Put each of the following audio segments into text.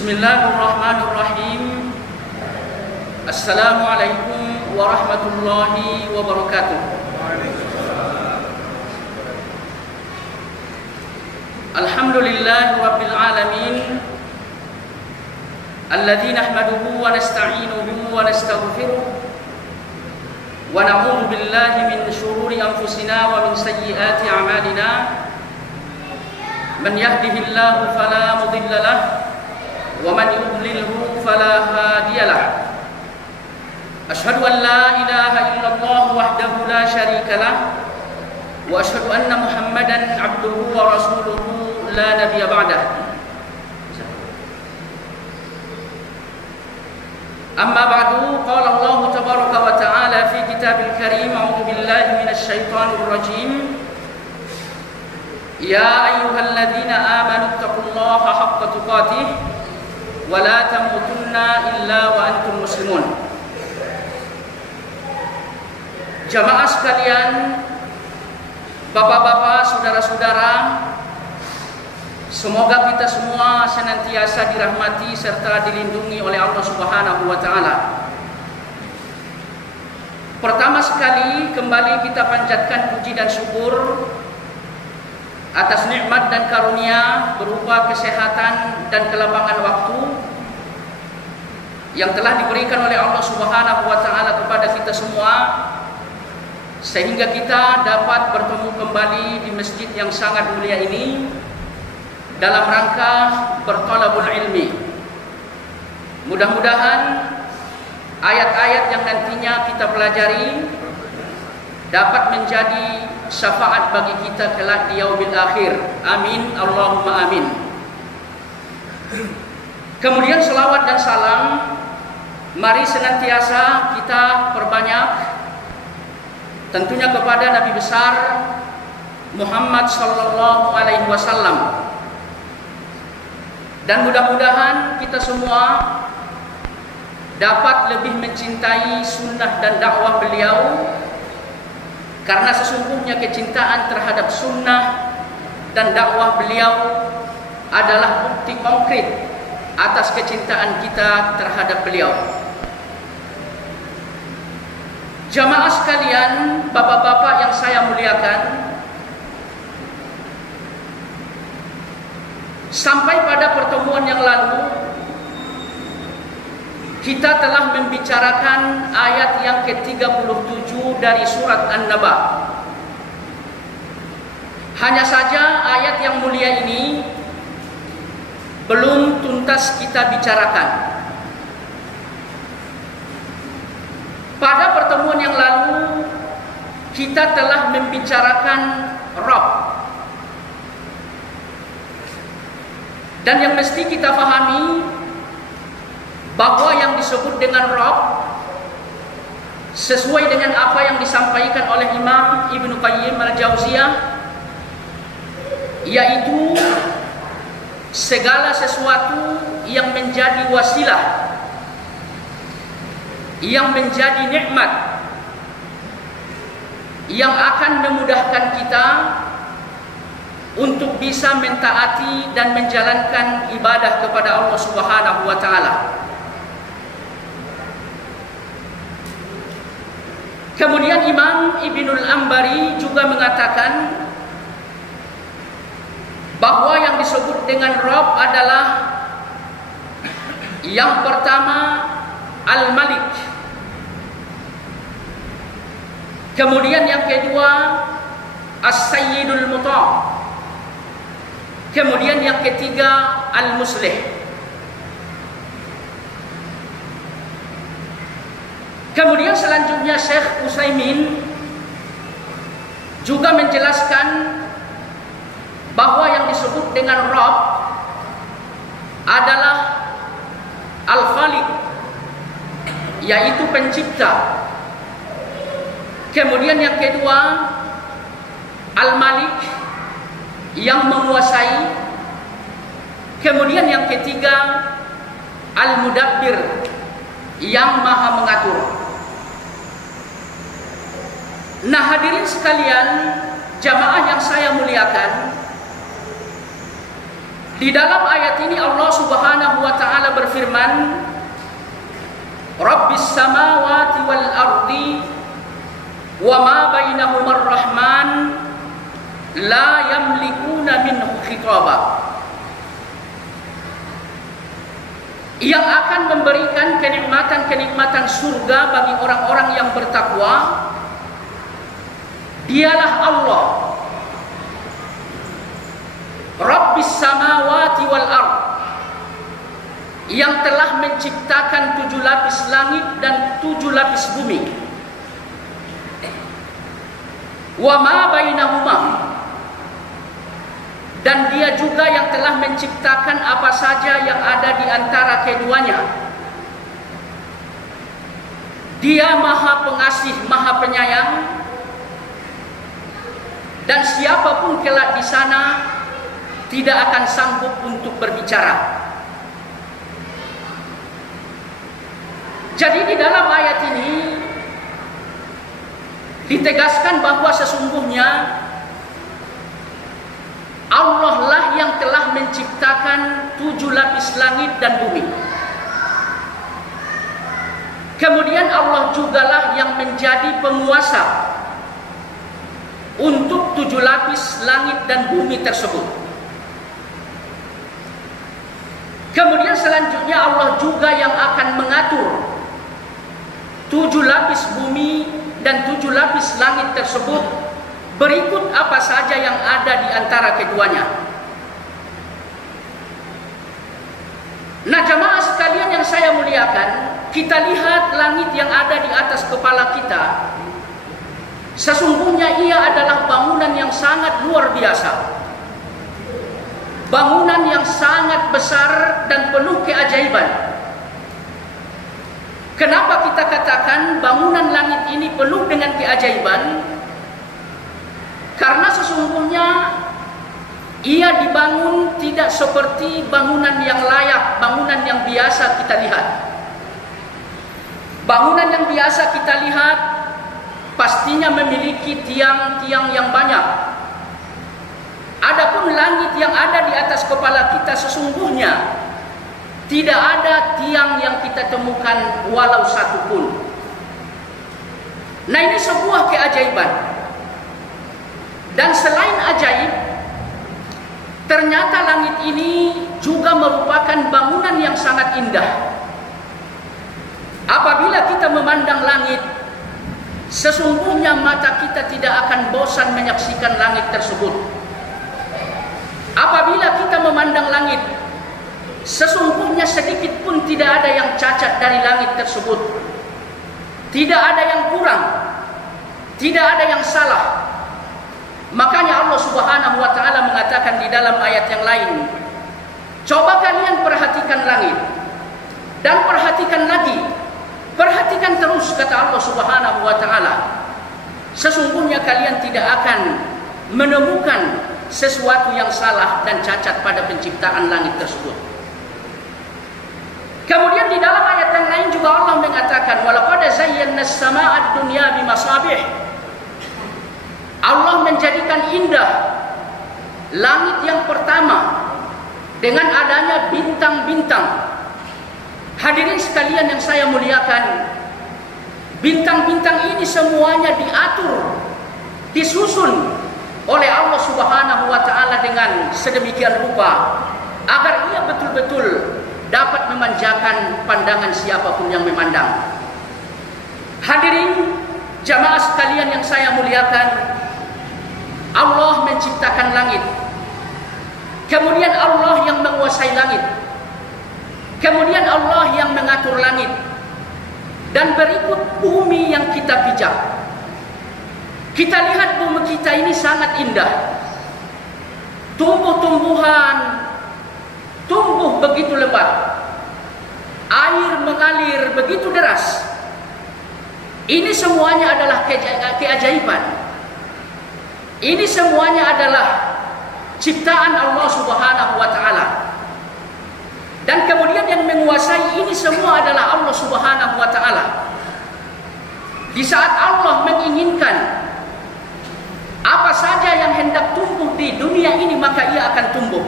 Bismillahirrahmanirrahim. Assalamualaikum warahmatullahi wabarakatuh. Alhamdulillahi rabbil alamin, alladzi nahmaduhu wa nasta'inuhu wa nastaghfiruh wa na'udzu billahi min shururi anfusina wa min sayyiati a'malina. Man yahdihillahu fala mudilla lahu wa man yudlilhu fala hadiya lahu. Asyhadu an la ilaha illallah wahdahu la syarika lahu wa asyhadu anna Muhammadan abduhu wa rasuluhu la nabiyya ba'dah. Amma ba'du, qala Allah tabaraka wa ta'ala fi kitabil karim, a'udzu billahi minasy syaithanir rajim. Ya ayyuhalladzina amanu taqullaha haqqa tuqatih wa la tamutunna illa wa antum muslimun. Jamaah sekalian, bapak-bapak, saudara-saudara, semoga kita semua senantiasa dirahmati serta dilindungi oleh Allah Subhanahu wa taala. Pertama sekali, kembali kita panjatkan puji dan syukur atas nikmat dan karunia berupa kesehatan dan kelapangan waktu yang telah diberikan oleh Allah Subhanahu wa taala kepada kita semua, sehingga kita dapat bertemu kembali di masjid yang sangat mulia ini dalam rangka berthalabul ilmi. Mudah-mudahan ayat-ayat yang nantinya kita pelajari dapat menjadi syafaat bagi kita kelak di yaumil akhir. Amin, Allahumma amin. Kemudian selawat dan salam mari senantiasa kita perbanyak tentunya kepada Nabi besar Muhammad sallallahu alaihi wasallam. Dan mudah-mudahan kita semua dapat lebih mencintai sunnah dan dakwah beliau, karena sesungguhnya kecintaan terhadap sunnah dan dakwah beliau adalah bukti konkret atas kecintaan kita terhadap beliau. Jamaah sekalian, bapak-bapak yang saya muliakan, sampai pada pertemuan yang lalu kita telah membicarakan ayat yang ke-37 dari surat An-Naba. Hanya saja ayat yang mulia ini belum tuntas kita bicarakan. Pada pertemuan yang lalu kita telah membicarakan Rabb. Dan yang mesti kita pahami bahwa yang disebut dengan Rabb sesuai dengan apa yang disampaikan oleh Imam Ibnu Qayyim al-Jauziyah, yaitu segala sesuatu yang menjadi wasilah, yang menjadi nikmat, yang akan memudahkan kita untuk bisa mentaati dan menjalankan ibadah kepada Allah Subhanahu wa taala. Kemudian Imam Ibnul Ambari juga mengatakan bahwa yang disebut dengan Rabb adalah yang pertama Al-Malik, kemudian yang kedua As-Sayyidul Muta', kemudian yang ketiga Al-Muslih. Kemudian selanjutnya Syekh Utsaimin juga menjelaskan bahwa yang disebut dengan Rabb adalah Al-Khaliq, yaitu pencipta. Kemudian yang kedua Al-Malik, yang menguasai. Kemudian yang ketiga Al-Mudabbir, yang maha mengatur. Nah, hadirin sekalian, jamaah yang saya muliakan, Di dalam ayat ini Allah Subhanahu wa taala berfirman, Rabbis samawati wal ardi wa ma bainahumar rahman la yamlikuna minhu khitaba. Yang akan memberikan kenikmatan-kenikmatan surga bagi orang-orang yang bertakwa, dialah Allah, Rabbis samawati wal ard, yang telah menciptakan 7 lapis langit dan 7 lapis bumi. Wa ma bainahuma, dan dia juga yang telah menciptakan apa saja yang ada di antara keduanya. Dia Maha Pengasih, Maha Penyayang, dan siapapun kelak di sana tidak akan sanggup untuk berbicara. Jadi di dalam ayat ini ditegaskan bahwa sesungguhnya Allah lah yang telah menciptakan 7 lapis langit dan bumi. Kemudian Allah jugalah yang menjadi penguasa untuk 7 lapis langit dan bumi tersebut. Kemudian selanjutnya Allah juga yang akan mengatur 7 lapis bumi dan 7 lapis langit tersebut berikut apa saja yang ada di antara keduanya. Nah, jamaah sekalian yang saya muliakan, kita lihat langit yang ada di atas kepala kita. Sesungguhnya ia adalah bangunan yang sangat luar biasa. Bangunan yang sangat besar dan penuh keajaiban. Kenapa kita katakan bangunan langit ini penuh dengan keajaiban? Karena sesungguhnya ia dibangun tidak seperti bangunan yang layak, bangunan yang biasa kita lihat. Bangunan yang biasa kita lihat pastinya memiliki tiang-tiang yang banyak. Adapun langit yang ada di atas kepala kita sesungguhnya tidak ada tiang yang kita temukan walau satu pun. Nah, ini sebuah keajaiban. Dan selain ajaib, ternyata langit ini juga merupakan bangunan yang sangat indah. Apabila kita memandang langit, sesungguhnya mata kita tidak akan bosan menyaksikan langit tersebut. Apabila kita memandang langit, sesungguhnya sedikit pun tidak ada yang cacat dari langit tersebut. Tidak ada yang kurang, tidak ada yang salah. Makanya Allah Subhanahu wa taala mengatakan di dalam ayat yang lain, coba kalian perhatikan langit dan perhatikan lagi, perhatikan terus, kata Allah Subhanahu wa taala. Sesungguhnya kalian tidak akan menemukan sesuatu yang salah dan cacat pada penciptaan langit tersebut. Kemudian di dalam ayat yang lain juga Allah mengatakan, walaqad zayyana as-samaa'a ad-dunya bimasabih. Allah menjadikan indah langit yang pertama dengan adanya bintang-bintang. Hadirin sekalian yang saya muliakan, bintang-bintang ini semuanya diatur, disusun oleh Allah Subhanahu wa taala dengan sedemikian rupa agar ia betul-betul dapat memanjakan pandangan siapapun yang memandang. Hadirin jamaah sekalian yang saya muliakan, Allah menciptakan langit, kemudian Allah yang menguasai langit, kemudian Allah yang mengatur langit, dan berikut bumi yang kita pijak. Kita lihat bumi kita ini sangat indah. Tumbuh-tumbuhan tumbuh begitu lebat, air mengalir begitu deras. Ini semuanya adalah keajaiban. Ini semuanya adalah ciptaan Allah Subhanahu wa taala. Dan kemudian yang menguasai ini semua adalah Allah Subhanahu wa taala. Di saat Allah menginginkan apa saja yang hendak tumbuh di dunia ini, maka ia akan tumbuh.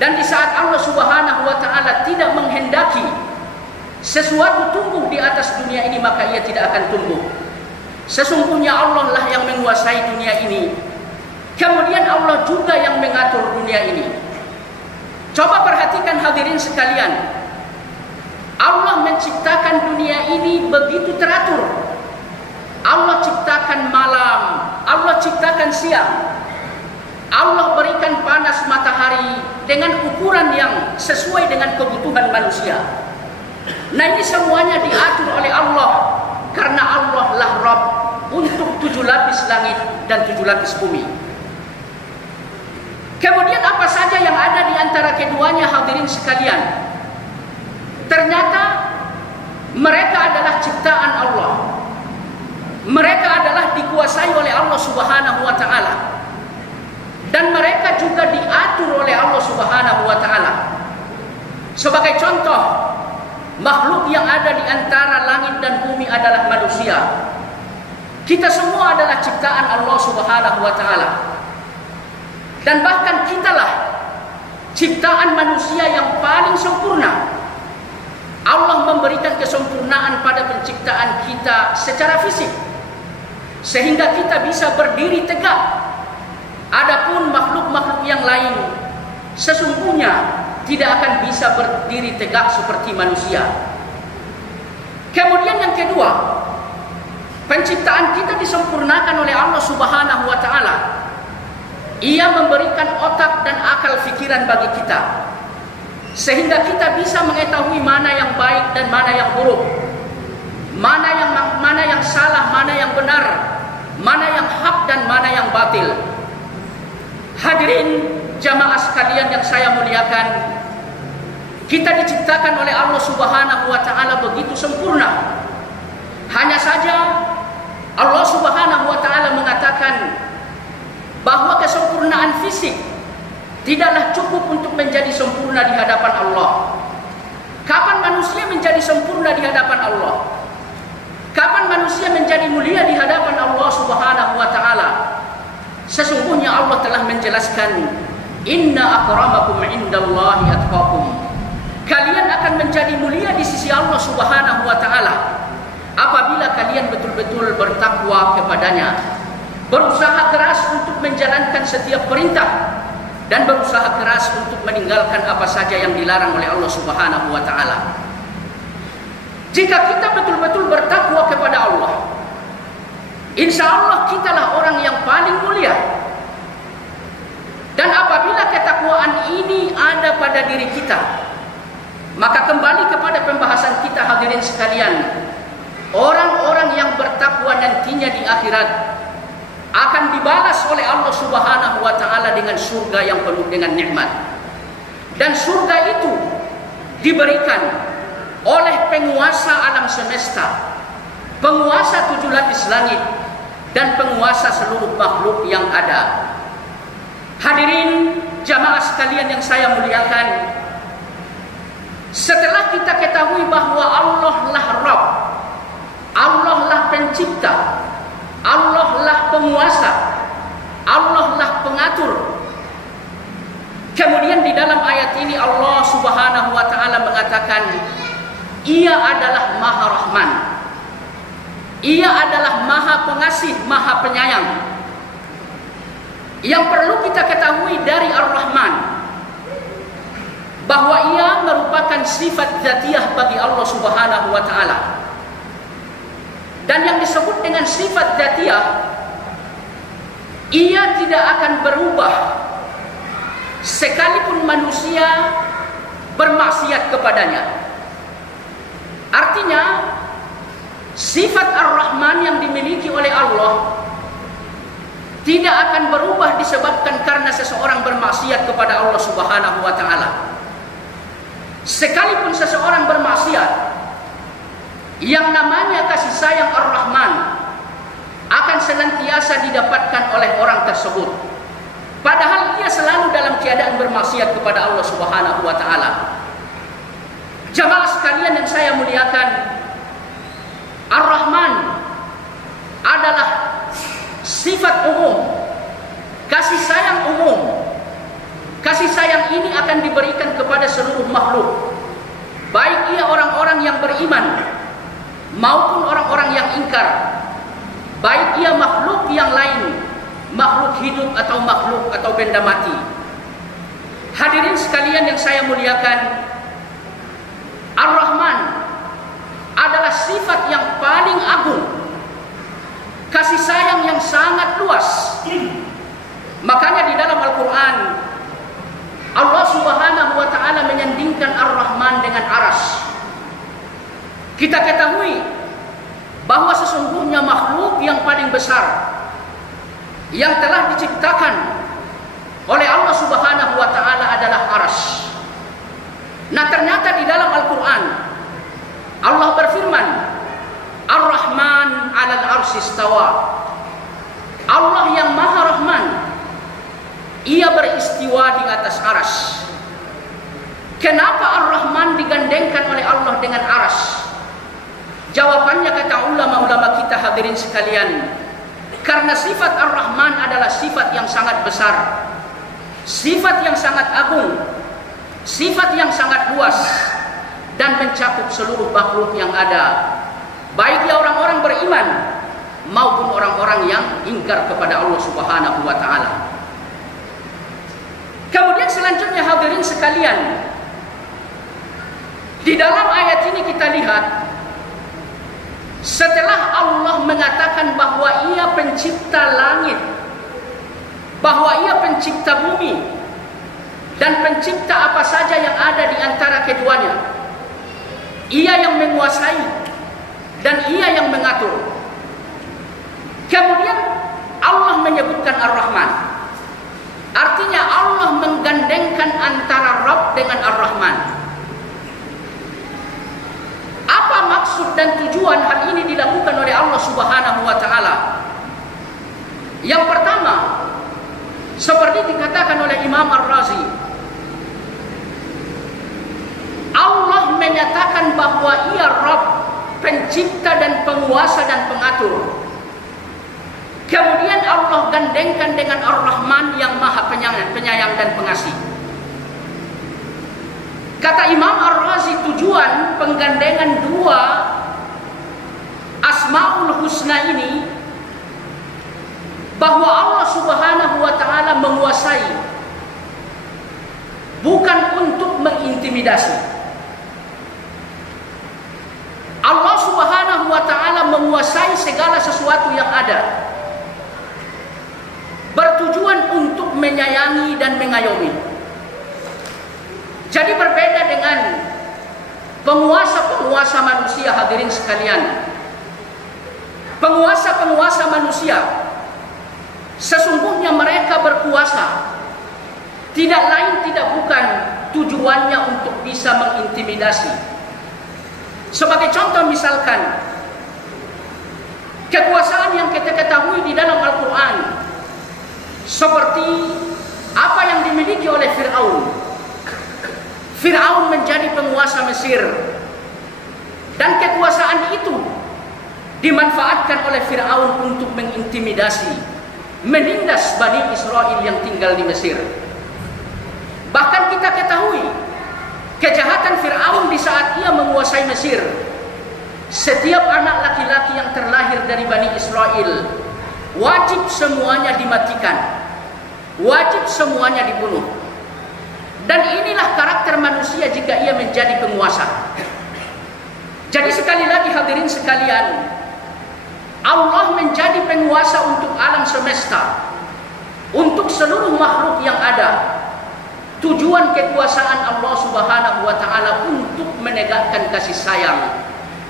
Dan di saat Allah Subhanahu wa taala tidak menghendaki sesuatu tumbuh di atas dunia ini, maka ia tidak akan tumbuh. Sesungguhnya Allah lah yang menguasai dunia ini. Kemudian Allah juga yang mengatur dunia ini. Coba perhatikan hadirin sekalian. Allah menciptakan dunia ini begitu teratur. Allah ciptakan malam, Allah ciptakan siang. Allah berikan panas matahari dengan ukuran yang sesuai dengan kebutuhan manusia. Nah, ini semuanya diatur oleh Allah, karena Allah lah Rabb untuk 7 lapis langit dan 7 lapis bumi. Kemudian apa saja yang ada di antara keduanya, hadirin sekalian? Ternyata mereka adalah ciptaan Allah. Mereka adalah dikuasai oleh Allah Subhanahu wa taala. Dan mereka juga diatur oleh Allah Subhanahu wa taala. Sebagai contoh, makhluk yang ada di antara langit dan bumi adalah manusia. Kita semua adalah ciptaan Allah Subhanahu wa taala. Dan bahkan kitalah ciptaan manusia yang paling sempurna. Allah memberikan kesempurnaan pada penciptaan kita secara fisik, sehingga kita bisa berdiri tegak. Adapun makhluk-makhluk yang lain sesungguhnya tidak akan bisa berdiri tegak seperti manusia. Kemudian yang kedua, penciptaan kita disempurnakan oleh Allah Subhanahu wa taala. Ia memberikan otak dan akal fikiran bagi kita, sehingga kita bisa mengetahui mana yang baik dan mana yang buruk, mana yang salah, mana yang benar, mana yang hak dan mana yang batil. Hadirin jamaah sekalian yang saya muliakan, kita diciptakan oleh Allah Subhanahu wa taala begitu sempurna. Hanya saja Allah Subhanahu wa taala mengatakan bahwa kesempurnaan fisik tidaklah cukup untuk menjadi sempurna di hadapan Allah. Kapan manusia menjadi sempurna di hadapan Allah? Kapan manusia menjadi mulia di hadapan Allah Subhanahu wa taala? Sesungguhnya Allah telah menjelaskan, "Inna akramakum indallahi atqakum." Kalian akan menjadi mulia di sisi Allah Subhanahu wa taala apabila kalian betul-betul bertakwa kepadanya, berusaha keras untuk menjalankan setiap perintah, dan berusaha keras untuk meninggalkan apa saja yang dilarang oleh Allah Subhanahu wa taala. Jika kita betul-betul bertakwa kepada Allah, insya Allah kitalah orang yang paling mulia. Dan apabila ketakwaan ini ada pada diri kita, maka kembali kepada pembahasan kita, hadirin sekalian, orang-orang yang bertakwa nantinya di akhirat akan dibalas oleh Allah Subhanahu wa taala dengan surga yang penuh dengan nikmat. Dan surga itu diberikan oleh penguasa alam semesta, penguasa 7 lapis langit, dan penguasa seluruh makhluk yang ada. Hadirin jamaah sekalian yang saya muliakan, setelah kita ketahui bahwa Allah lah Rabb, Allah lah pencipta, Allah lah penguasa, Allah lah pengatur. Kemudian di dalam ayat ini Allah Subhanahu wa taala mengatakan, Ia adalah Maha Rahman, Ia adalah Maha Pengasih, Maha Penyayang. Yang perlu kita ketahui dari Ar-Rahman, bahwa Ia merupakan sifat dzatiyah bagi Allah Subhanahu wa taala. Dan yang disebut dengan sifat dzatiyah, ia tidak akan berubah sekalipun manusia bermaksiat kepadanya. Artinya, sifat Ar-Rahman yang dimiliki oleh Allah tidak akan berubah disebabkan karena seseorang bermaksiat kepada Allah Subhanahu wa taala. Sekalipun seseorang bermaksiat, yang namanya kasih sayang Ar-Rahman akan senantiasa didapatkan oleh orang tersebut, padahal ia selalu dalam keadaan bermaksiat kepada Allah Subhanahu wa taala. Jamaah sekalian yang saya muliakan, Ar-Rahman adalah sifat umum, kasih sayang umum. Kasih sayang karunia ini akan diberikan kepada seluruh makhluk, baik ia orang-orang yang beriman maupun orang-orang yang ingkar, baik ia makhluk yang lain, makhluk hidup atau benda mati. Hadirin sekalian yang saya muliakan, Ar-Rahman adalah sifat yang paling agung, kasih sayang yang sangat luas. Makanya di dalam Al-Quran Allah Subhanahu wa ta'ala menyandingkan Ar-Rahman dengan Arsy. Kita ketahui bahwa sesungguhnya makhluk yang paling besar yang telah diciptakan oleh Allah Subhanahu wa ta'ala adalah Arsy. Nah, ternyata di dalam Al-Quran Allah berfirman, Ar-Rahman 'alal 'arsy istawa. Allah yang Maha Rahman, ia beristiwa di atas Arsy. Kenapa Ar-Rahman digandengkan oleh Allah dengan Arsy? Jawabannya kata ulama-ulama kita, hadirin sekalian, karena sifat Ar-Rahman adalah sifat yang sangat besar, sifat yang sangat agung, sifat yang sangat luas, dan mencakup seluruh makhluk yang ada, baik ya orang-orang beriman maupun orang-orang yang ingkar kepada Allah Subhanahu wa ta'ala. Kemudian selanjutnya hadirin sekalian, di dalam ayat ini kita lihat, setelah Allah mengatakan bahwa ia pencipta langit, bahwa ia pencipta bumi, dan pencipta apa saja yang ada di antara keduanya, ia yang menguasai dan ia yang mengatur. Kemudian Allah menyebutkan Ar-Rahman. Artinya Allah menggandengkan antara Rabb dengan Ar-Rahman. Apa maksud dan tujuan hal ini dilakukan oleh Allah Subhanahu wa ta'ala? Yang pertama, seperti dikatakan oleh Imam Ar-Razi, Allah menyatakan bahwa ia Rabb, pencipta dan penguasa dan pengatur. Kemudian Allah gandengkan dengan Ar-Rahman yang Maha penyayang dan pengasih. Kata Imam Ar-Razi, tujuan penggandengan dua Asmaul Husna ini, bahwa Allah Subhanahu wa ta'ala menguasai, bukan untuk mengintimidasi. Allah Subhanahu wa ta'ala menguasai segala sesuatu yang ada, bertujuan untuk menyayangi dan mengayomi. Jadi berbeda dengan penguasa-penguasa manusia, hadirin sekalian. Penguasa-penguasa manusia, sesungguhnya mereka berkuasa tidak lain tidak bukan tujuannya untuk bisa mengintimidasi. Sebagai contoh misalkan, kekuasaan yang kita ketahui di dalam Al-Quran, seperti apa yang dimiliki oleh Fir'aun. Fir'aun menjadi penguasa Mesir, dan kekuasaan itu dimanfaatkan oleh Fir'aun untuk mengintimidasi, menindas Bani Israel yang tinggal di Mesir. Bahkan kita ketahui kejahatan Fir'aun di saat ia menguasai Mesir. Setiap anak laki-laki yang terlahir dari Bani Israel wajib semuanya dimatikan, wajib semuanya dibunuh. Dan inilah karakter manusia jika ia menjadi penguasa. Jadi sekali lagi hadirin sekalian, Allah menjadi penguasa untuk alam semesta, untuk seluruh makhluk yang ada. Tujuan kekuasaan Allah Subhanahu wa ta'ala untuk menegakkan kasih sayang,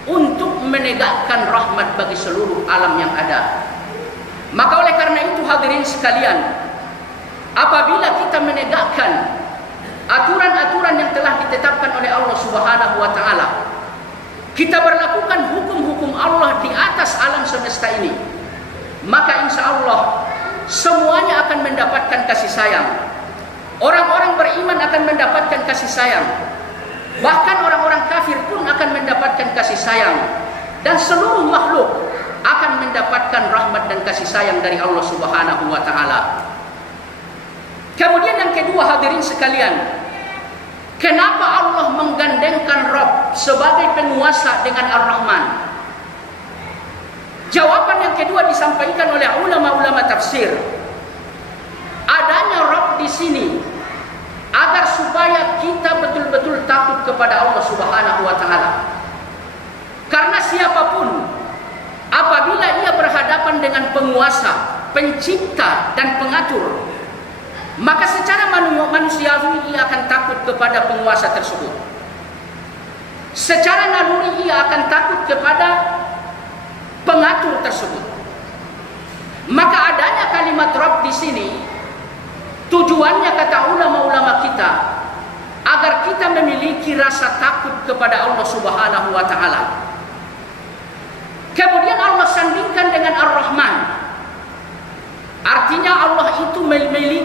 untuk menegakkan rahmat bagi seluruh alam yang ada. Maka oleh karena itu hadirin sekalian, apabila kita menegakkan aturan-aturan yang telah ditetapkan oleh Allah Subhanahu wa ta'ala, kita berlakukan hukum-hukum Allah di atas alam semesta ini, maka insya Allah semuanya akan mendapatkan kasih sayang. Orang-orang beriman akan mendapatkan kasih sayang, bahkan orang-orang kafir pun akan mendapatkan kasih sayang, dan seluruh makhluk akan mendapatkan rahmat dan kasih sayang dari Allah Subhanahu wa ta'ala. Kemudian yang kedua, hadirin sekalian, kenapa Allah menggandengkan Rabb sebagai penguasa dengan Ar-Rahman? Jawaban yang kedua disampaikan oleh ulama-ulama tafsir. Adanya Rabb di sini agar supaya kita betul-betul takut kepada Allah Subhanahu wa taala. Karena siapapun apabila ia berhadapan dengan penguasa, pencipta dan pengatur, maka secara manusiawi ia akan takut kepada penguasa tersebut. Secara naluri ia akan takut kepada pengatur tersebut. Maka adanya kalimat Rabb di sini tujuannya, kata ulama-ulama kita, agar kita memiliki rasa takut kepada Allah Subhanahu wa taala. Kemudian Allah sandingkan dengan Ar-Rahman. Artinya Allah itu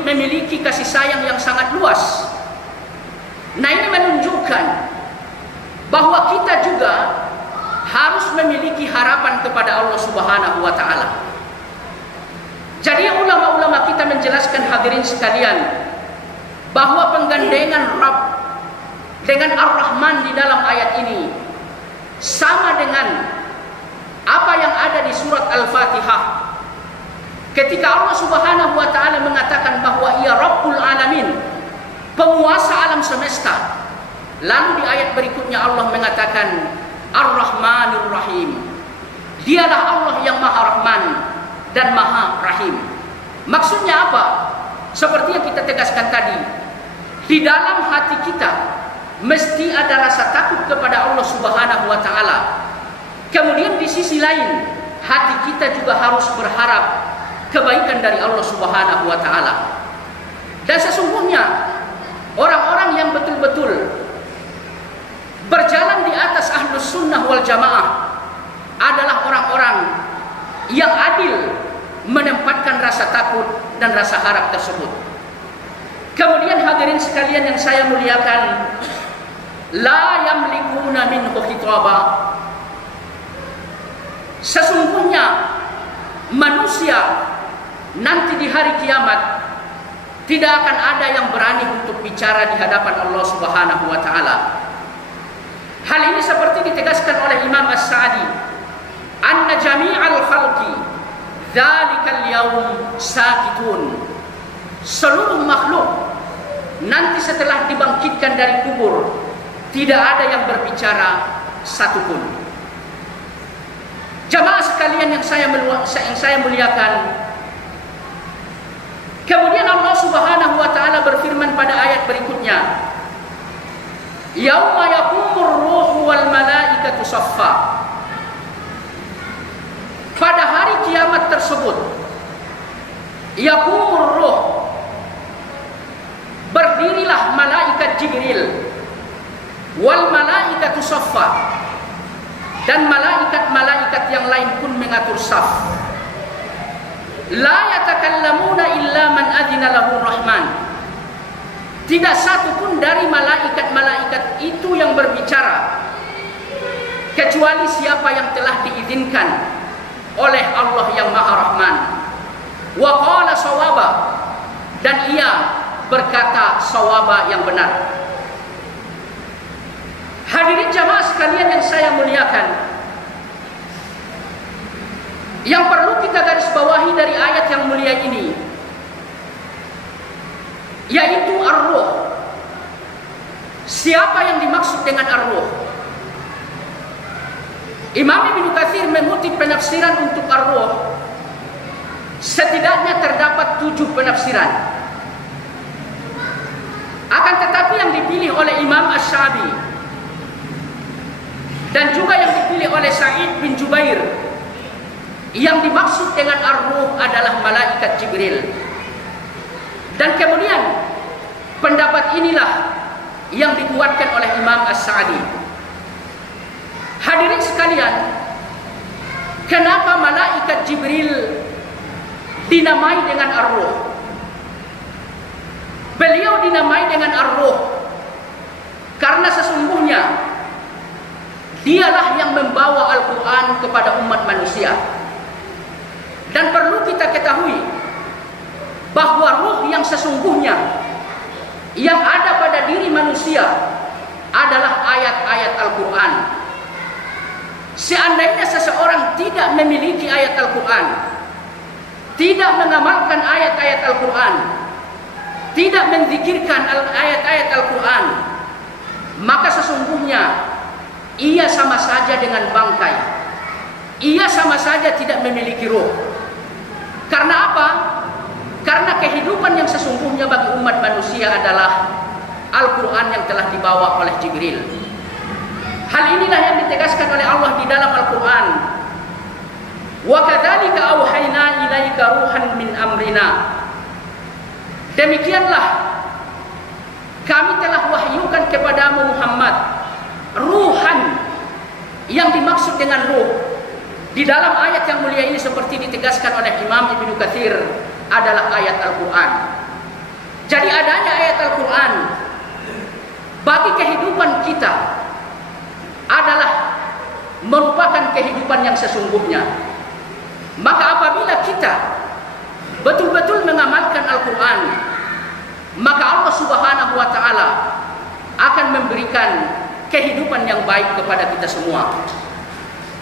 memiliki kasih sayang yang sangat luas. Nah, ini menunjukkan bahwa kita juga harus memiliki harapan kepada Allah Subhanahu wa taala. Jadi ulama-ulama kita menjelaskan, hadirin sekalian, bahwa penggandengan Rabb dengan Ar-Rahman di dalam ayat ini sama dengan apa yang ada di surat Al-Fatihah. Ketika Allah Subhanahu wa taala mengatakan bahwa Ia Rabbul Alamin, penguasa alam semesta. Lalu di ayat berikutnya Allah mengatakan Ar-Rahmanir Rahim. Dialah Allah yang Maha Rahman dan Maha Rahim. Maksudnya apa? Seperti yang kita tegaskan tadi, di dalam hati kita mesti ada rasa takut kepada Allah Subhanahu wa taala. Kemudian di sisi lain, hati kita juga harus berharap kebaikan dari Allah Subhanahu wa taala. Dan sesungguhnya orang-orang yang betul-betul berjalan di atas Ahlus Sunnah wal Jamaah adalah orang-orang yang adil menempatkan rasa takut dan rasa harap tersebut. Kemudian hadirin sekalian yang saya muliakan, la yamlikuna minhu khitaba. Sesungguhnya manusia nanti di hari kiamat tidak akan ada yang berani untuk bicara di hadapan Allah Subhanahu wa taala. Hal ini seperti ditegaskan oleh Imam As-Sa'di, anna jami'al khalqi dzalikal yaum sakitun. Seluruh makhluk nanti setelah dibangkitkan dari kubur tidak ada yang berbicara satupun. Jamaah sekalian yang saya muliakan, kemudian Allah Subhanahu wa taala berfirman pada ayat berikutnya, yauma yaqumur ruhu wal malaikatu saffa. Pada hari kiamat tersebut, yaqumur ruh, berdirilah malaikat Jibril, wal malaikatu saffa, dan malaikat-malaikat yang lain pun mengatur saf. La yatakallamuna illa man adina lahu rahman. Tidak satu pun dari malaikat-malaikat itu yang berbicara kecuali siapa yang telah diizinkan oleh Allah yang Maha Rahman. Wa qala sawaba, dan ia berkata sawaba yang benar. Hadirin jamaah sekalian yang saya muliakan, yang perlu kita garis bawahi dari ayat yang mulia ini yaitu ar-ruh. Siapa yang dimaksud dengan ar-ruh? Imam Ibnu Katsir mengutip penafsiran untuk ar-ruh. Setidaknya terdapat 7 penafsiran. Akan tetapi yang dipilih oleh Imam Asy-Syafi'i dan juga yang dipilih oleh Sa'id bin Jubair, yang dimaksud dengan ar-ruh adalah malaikat Jibril. Dan kemudian pendapat inilah yang dikuatkan oleh Imam As-Sa'di. Hadirin sekalian, kenapa malaikat Jibril dinamai dengan ar-ruh? Beliau dinamai dengan ar-ruh karena sesungguhnya dialah yang membawa Al-Quran kepada umat manusia. Dan perlu kita ketahui bahwa ruh yang sesungguhnya yang ada pada diri manusia adalah ayat-ayat Al-Quran. Seandainya seseorang tidak memiliki ayat Al-Quran, tidak mengamalkan ayat-ayat Al-Quran, tidak menzikirkan ayat-ayat Al-Quran, maka sesungguhnya ia sama saja dengan bangkai. Ia sama saja tidak memiliki ruh. Karena apa? Karena kehidupan yang sesungguhnya bagi umat manusia adalah Al-Quran yang telah dibawa oleh Jibril. Hal inilah yang ditegaskan oleh Allah di dalam Al-Quran. Wa kadzalika auhayna ilaika ruhan min amrina. Demikianlah kami telah wahyukan kepadamu Muhammad ruhan. Yang dimaksud dengan ruh di dalam ayat yang mulia ini seperti ditegaskan oleh Imam Ibnu Katsir adalah ayat Al-Quran. Jadi adanya ayat Al-Quran bagi kehidupan kita adalah merupakan kehidupan yang sesungguhnya. Maka apabila kita betul-betul mengamalkan Al-Quran, maka Allah Subhanahu wa Ta'ala akan memberikan kehidupan yang baik kepada kita semua.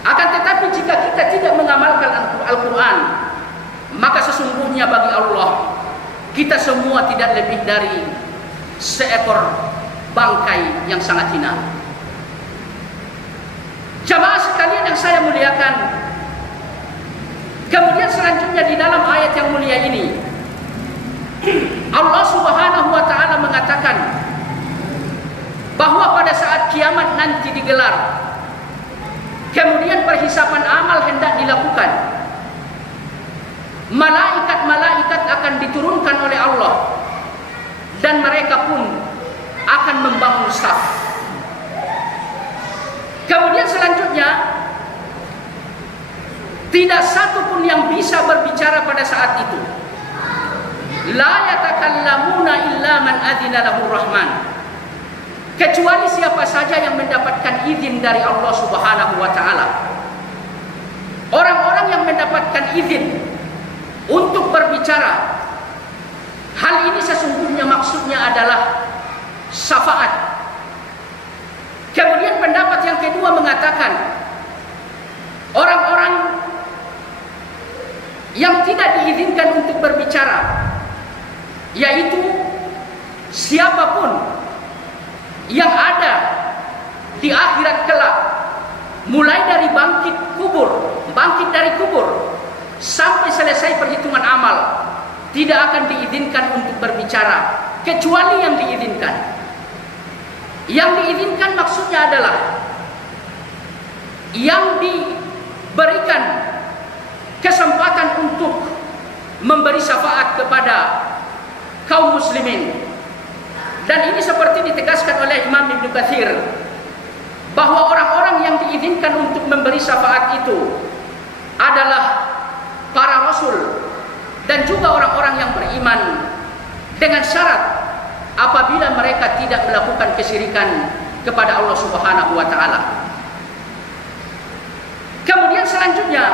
Akan tetapi jika kita tidak mengamalkan Al-Quran, maka sesungguhnya bagi Allah kita semua tidak lebih dari seekor bangkai yang sangat hina. Jamaah sekalian yang saya muliakan, kemudian selanjutnya di dalam ayat yang mulia ini Allah Subhanahu wa Ta'ala mengatakan bahwa pada saat kiamat nanti digelar, kemudian perhisapan amal hendak dilakukan, malaikat-malaikat akan diturunkan oleh Allah dan mereka pun akan membangun saf. Kemudian selanjutnya tidak satu pun yang bisa berbicara pada saat itu. La yatakallamuna illa man adzina lahu rahman. Kecuali siapa saja yang mendapatkan izin dari Allah Subhanahu wa Ta'ala. Orang-orang yang mendapatkan izin untuk berbicara, hal ini sesungguhnya maksudnya adalah syafaat. Kemudian pendapat yang kedua mengatakan orang-orang yang tidak diizinkan untuk berbicara, yaitu siapapun yang ada di akhirat kelak, mulai dari bangkit dari kubur sampai selesai perhitungan amal, tidak akan diizinkan untuk berbicara kecuali yang diizinkan. Yang diizinkan maksudnya adalah yang diberikan kesempatan untuk memberi syafaat kepada kaum muslimin. Dan ini seperti ditegaskan oleh Imam Ibnu Katsir bahwa orang-orang yang diizinkan untuk memberi syafaat itu adalah para rasul dan juga orang-orang yang beriman, dengan syarat apabila mereka tidak melakukan kesyirikan kepada Allah Subhanahu wa Ta'ala. Kemudian selanjutnya,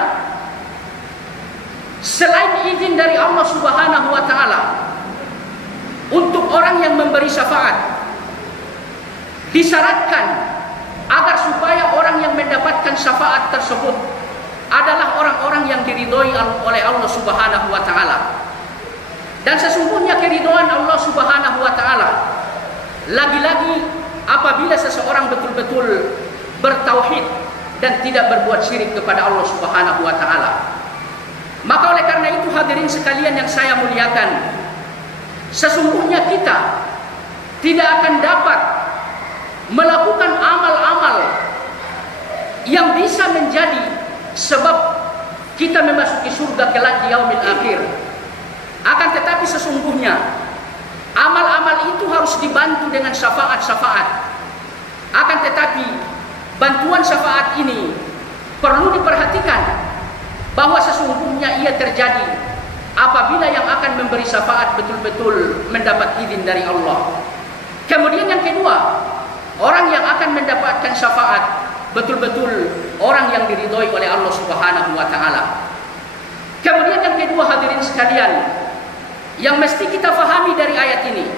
selain izin dari Allah Subhanahu wa Ta'ala untuk orang yang memberi syafaat, disyaratkan agar supaya orang yang mendapatkan syafaat tersebut adalah orang-orang yang diridhoi oleh Allah Subhanahu wa Ta'ala. Dan sesungguhnya keridhaan Allah Subhanahu wa Ta'ala lagi-lagi apabila seseorang betul-betul bertauhid dan tidak berbuat syirik kepada Allah Subhanahu wa Ta'ala. Maka oleh karena itu hadirin sekalian yang saya muliakan, sesungguhnya kita tidak akan dapat melakukan amal-amal yang bisa menjadi sebab kita memasuki surga kelak di yaumil akhir. Akan tetapi sesungguhnya amal-amal itu harus dibantu dengan syafaat-syafaat. Akan tetapi bantuan syafaat ini perlu diperhatikan bahwa sesungguhnya ia terjadi apabila yang akan memberi syafaat betul-betul mendapat izin dari Allah. Kemudian yang kedua, orang yang akan mendapatkan syafaat betul-betul orang yang diridhoi oleh Allah Subhanahu wa Ta'ala. Kemudian yang kedua hadirin sekalian, yang mesti kita fahami dari ayat ini,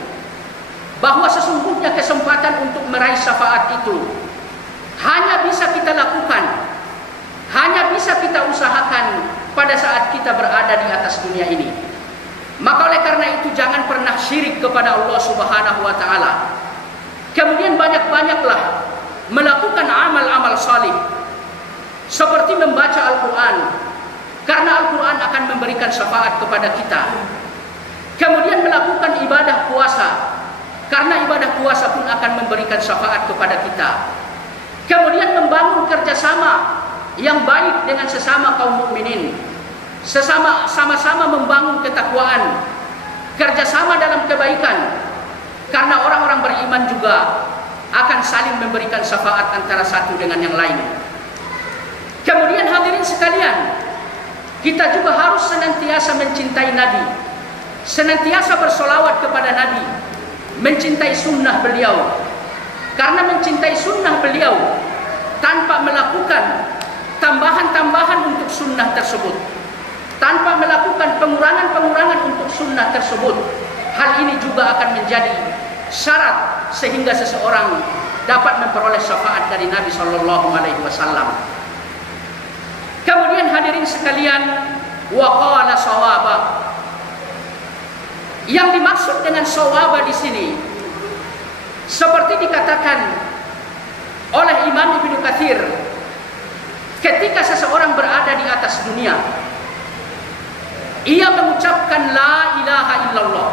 bahwa sesungguhnya kesempatan untuk meraih syafaat itu hanya bisa kita lakukan, hanya bisa kita usahakan pada saat kita berada di atas dunia ini. Maka oleh karena itu jangan pernah syirik kepada Allah Subhanahu wa taala. Kemudian banyak-banyaklah melakukan amal-amal salih seperti membaca Al-Quran, karena Al-Quran akan memberikan syafaat kepada kita. Kemudian melakukan ibadah puasa, karena ibadah puasa pun akan memberikan syafaat kepada kita. Kemudian membangun kerjasama yang baik dengan sesama kaum mukminin, sama-sama membangun ketakwaan, kerjasama dalam kebaikan, karena orang-orang beriman juga akan saling memberikan syafaat antara satu dengan yang lain. Kemudian hadirin sekalian, kita juga harus senantiasa mencintai Nabi, senantiasa bersolawat kepada Nabi, mencintai sunnah beliau. Karena mencintai sunnah beliau tanpa melakukan tambahan-tambahan untuk sunnah tersebut, tanpa melakukan pengurangan-pengurangan untuk sunnah tersebut, hal ini juga akan menjadi syarat sehingga seseorang dapat memperoleh syafaat dari Nabi Shallallahu Alaihi Wasallam. Kemudian hadirin sekalian, waqala shawaba. Yang dimaksud dengan shawaba di sini, seperti dikatakan oleh Imam Ibnu Katsir, ketika seseorang berada di atas dunia, ia mengucapkan la ilaha illallah.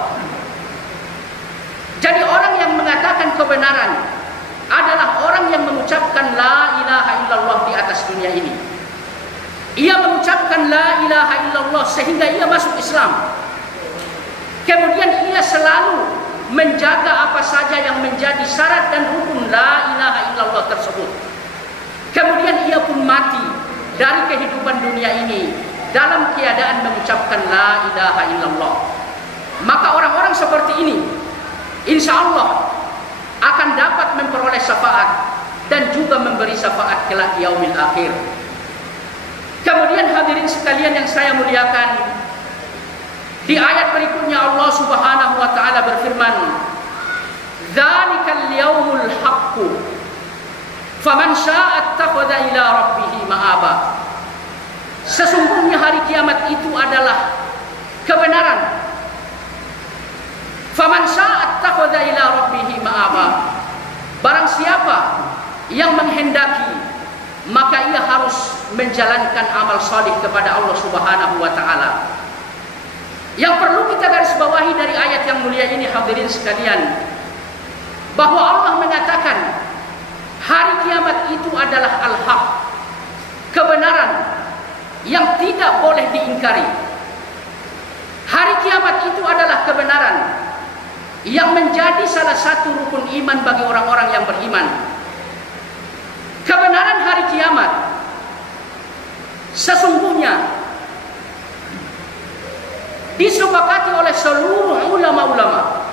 Jadi orang yang mengatakan kebenaran adalah orang yang mengucapkan la ilaha illallah di atas dunia ini. Ia mengucapkan la ilaha illallah sehingga ia masuk Islam. Kemudian ia selalu menjaga apa saja yang menjadi syarat dan rukun la ilaha illallah tersebut. Kemudian ia pun mati dari kehidupan dunia ini dalam keadaan mengucapkan la ilaha illallah. Maka orang-orang seperti ini insya Allah akan dapat memperoleh syafaat dan juga memberi syafaat kelak yaumil akhir. Kemudian hadirin sekalian yang saya muliakan, di ayat berikutnya Allah Subhanahu wa taala berfirman, "Dzalikal yaumul haqqu faman syaa'a ittakhadha ila rabbih ma'aba." Sesungguhnya hari kiamat itu adalah kebenaran. Faman syaa'a ittakhadha ila rabbih ma'aba. Barang siapa yang menghendaki, maka ia harus menjalankan amal salih kepada Allah Subhanahu wa taala. Yang perlu kita garis bawahi dari ayat yang mulia ini hadirin sekalian, bahwa Allah mengatakan hari kiamat itu adalah al-haq, kebenaran yang tidak boleh diingkari. Hari kiamat itu adalah kebenaran yang menjadi salah satu rukun iman bagi orang-orang yang beriman. Kebenaran hari kiamat sesungguhnya disepakati oleh seluruh ulama-ulama.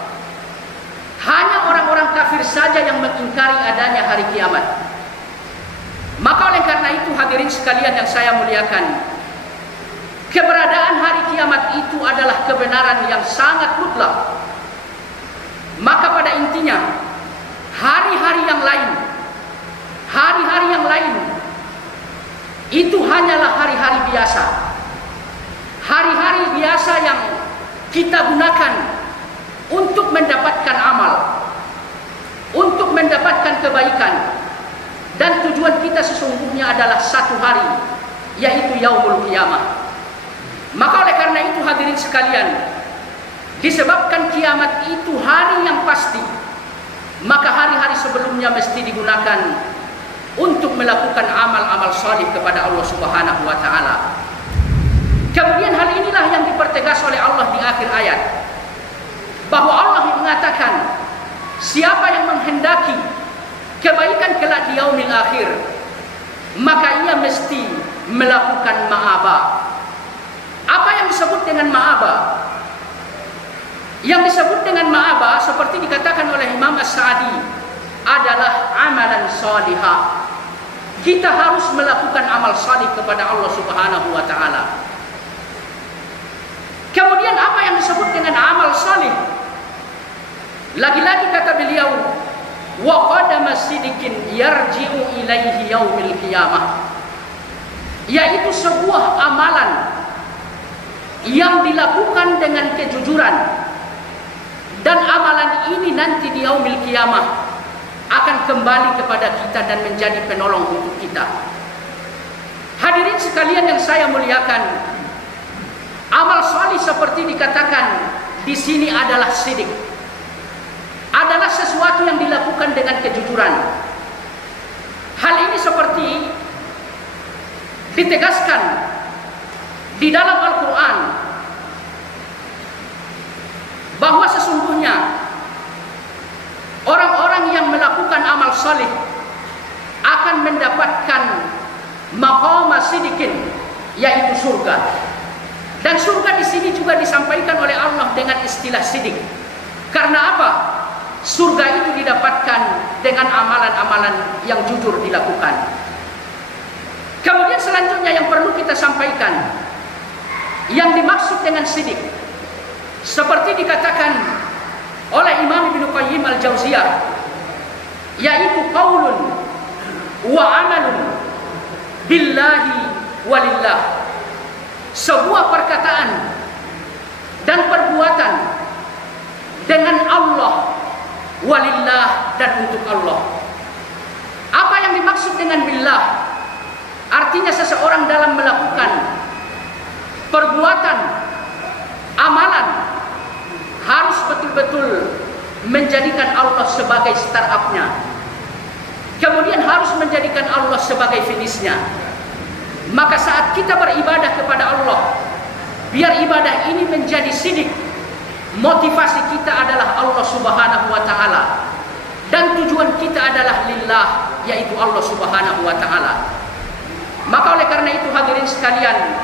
Hanya orang-orang kafir saja yang mengingkari adanya hari kiamat. Maka oleh karena itu hadirin sekalian yang saya muliakan, keberadaan hari kiamat itu adalah kebenaran yang sangat mutlak. Maka pada intinya hari-hari yang lain, hari-hari yang lain itu hanyalah hari-hari biasa. Hari-hari biasa yang kita gunakan untuk mendapatkan amal, untuk mendapatkan kebaikan, dan tujuan kita sesungguhnya adalah satu hari, yaitu yaumul qiyamah. Maka oleh karena itu hadirin sekalian, disebabkan kiamat itu hari yang pasti, maka hari-hari sebelumnya mesti digunakan untuk melakukan amal-amal salih kepada Allah Subhanahu wa taala. Kemudian hal inilah yang dipertegas oleh Allah di akhir ayat, bahwa Allah mengatakan siapa yang menghendaki kebaikan kelak di yaumil akhir, maka ia mesti melakukan ma'aba. Apa yang disebut dengan ma'aba? Yang disebut dengan ma'aba seperti dikatakan oleh Imam As-Sa'di adalah amalan salihah. Kita harus melakukan amal salih kepada Allah Subhanahu wa taala. Kemudian apa yang disebut dengan salih. Lagi-lagi kata beliau, wa qadama sidikin yarji'u ilaihi yaumil qiyamah, yaitu sebuah amalan yang dilakukan dengan kejujuran, dan amalan ini nanti di yaumil qiyamah akan kembali kepada kita dan menjadi penolong untuk kita. Hadirin sekalian yang saya muliakan, amal salih seperti dikatakan di sini adalah sidik, adalah sesuatu yang dilakukan dengan kejujuran. Hal ini seperti ditegaskan di dalam Al-Quran bahwa sesungguhnya orang-orang yang melakukan amal salih akan mendapatkan maqama sidikin, yaitu surga. Dan surga di sini juga disampaikan oleh Allah dengan istilah sidik. Karena apa? Surga itu didapatkan dengan amalan-amalan yang jujur dilakukan. Kemudian selanjutnya yang perlu kita sampaikan, yang dimaksud dengan sidik, seperti dikatakan oleh Imam Ibnu Qayyim Al-Jauziyah, yaitu qaulun wa amalun billahi walillah, sebuah perkataan dan perbuatan dengan Allah, walillah, dan untuk Allah. Apa yang dimaksud dengan billah? Artinya seseorang dalam melakukan perbuatan, amalan, harus betul-betul menjadikan Allah sebagai startupnya, kemudian harus menjadikan Allah sebagai finishnya. Maka saat kita beribadah kepada Allah, biar ibadah ini menjadi sidik, motivasi kita adalah Allah Subhanahu wa ta'ala, dan tujuan kita adalah lillah, yaitu Allah Subhanahu wa ta'ala. Maka oleh karena itu hadirin sekalian,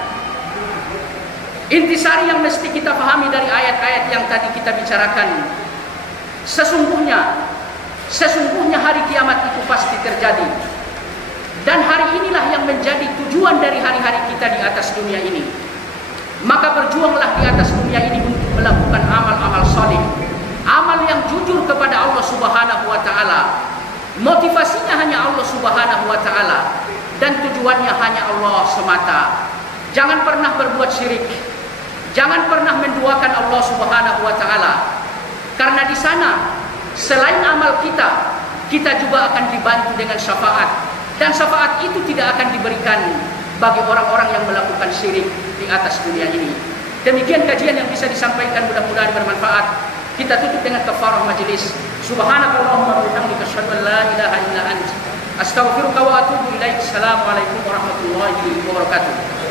intisari yang mesti kita pahami dari ayat-ayat yang tadi kita bicarakan, sesungguhnya hari kiamat itu pasti terjadi. Dan hari inilah yang menjadi tujuan dari hari-hari kita di atas dunia ini. Maka berjuanglah di atas dunia ini untuk melakukan amal-amal saleh, amal yang jujur kepada Allah Subhanahu wa ta'ala. Motivasinya hanya Allah Subhanahu wa ta'ala, dan tujuannya hanya Allah semata. Jangan pernah berbuat syirik, jangan pernah menduakan Allah Subhanahu wa ta'ala, karena di sana selain amal kita juga akan dibantu dengan syafaat, dan syafaat itu tidak akan diberikan bagi orang-orang yang melakukan syirik di atas dunia ini. Demikian kajian yang bisa disampaikan, mudah-mudahan bermanfaat. Kita tutup dengan kafarah majelis. Subhanakallahumma wa bihamdika asyhadu an la ilaha illa anta astaghfiruka wa atubu ilaik. Assalamualaikum warahmatullahi wabarakatuh.